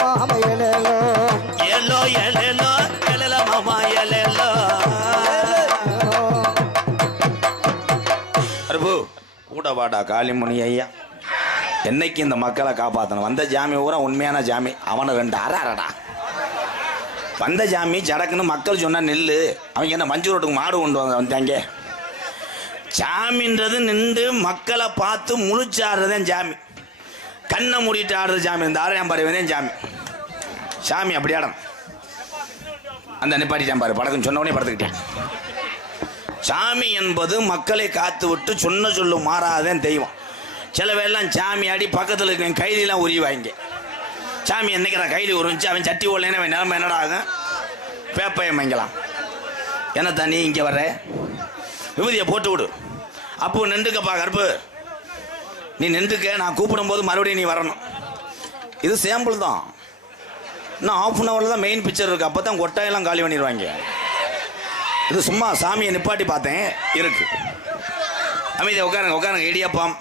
மாமா எலேலோ ஏலோ ஏலேலோ ஏலேலோ மாமா ஏலேலோ. பிரபு கூட வாடா காளிமுனி ஐயா. என்னைக்கு இந்த மக்களை காப்பாற்றணும். வந்த ஜாமி ஊரா உண்மையான ஜாமி. அவனை 2 அரடா வந்த ஜாமி ஜடக்குன்னு மக்கள் சொன்னா நெல்லு. அவங்க என்ன மஞ்சள் ரோட்டுக்கு மாடு கொண்டு வந்தாங்க. ஜாமின்றது நின்று மக்களை பார்த்து முழிச்சாடுறதேன் ஜாமி. கண்ணை மூடிட்டு ஆடுறது ஜாமி. இந்த ஆரையாம் பாருவதேன் ஜாமி. சாமி அப்படி ஆடணும். அந்த நிப்பாட்டிட்டான் பாரு. படக்குன்னு சொன்ன உடனே படுத்துக்கிட்டேன். சாமி என்பது மக்களை காத்து விட்டு சொன்ன சொல்லு மாறாதேன் தெய்வம். சில பேர்லாம் சாமி ஆடி பக்கத்தில் இருக்க கைதிலாம் உரிவாங்க. சாமி என்னைக்கு நான் கைதி உரிச்சு அவன் சட்டி ஓடலைன்னு அவன் நிலமை என்னடா ஆகும். பேப்பையம் வாங்கலாம். என்ன தண்ணி இங்கே வர்ற விபூதியை போட்டு விடு. அப்போ நின்றுக்கப்பா கருப்பு, நீ நின்றுக்க. நான் கூப்பிடும்போது மறுபடியும் நீ வரணும். இது சாம்பிள் தான். இன்னும் ½ தான் மெயின் பிக்சர் இருக்குது. அப்போ தான் கொட்டாயெல்லாம் காலி பண்ணிடுவாங்க. இது சும்மா சாமியை நிப்பாட்டி பார்த்தேன் இருக்கு. அமைதியை உட்காருங்க உட்காருங்க. இடியப்பம்